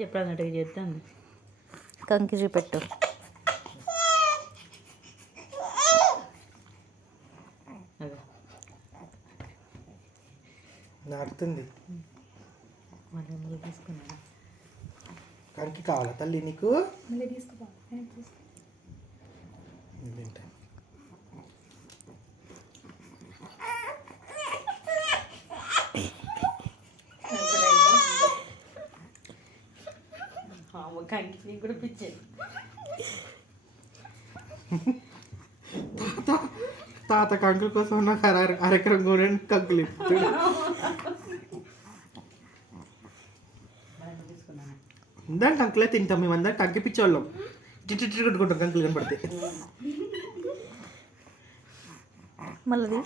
చెప్పాలన్నట్టుగా చేస్తాను. కంకి చూపెట్టు. నాటుతుంది. మళ్ళీ తీసుకున్నాను. కంకి కావాలా తల్లి నీకు? మళ్ళీ తీసుకోవాలి. కంకి నీకు కూడా పిచ్చేది. తాత కంకుల కోసం నాకు అరెకరం కూడా కంకులు ఇందాక కంకులే తింటాం మేము అందరం. కంకి పిచ్చోళ్ళం. టిట్టి కొట్టుకుంటాం కంకులు కనపడితే. మళ్ళీ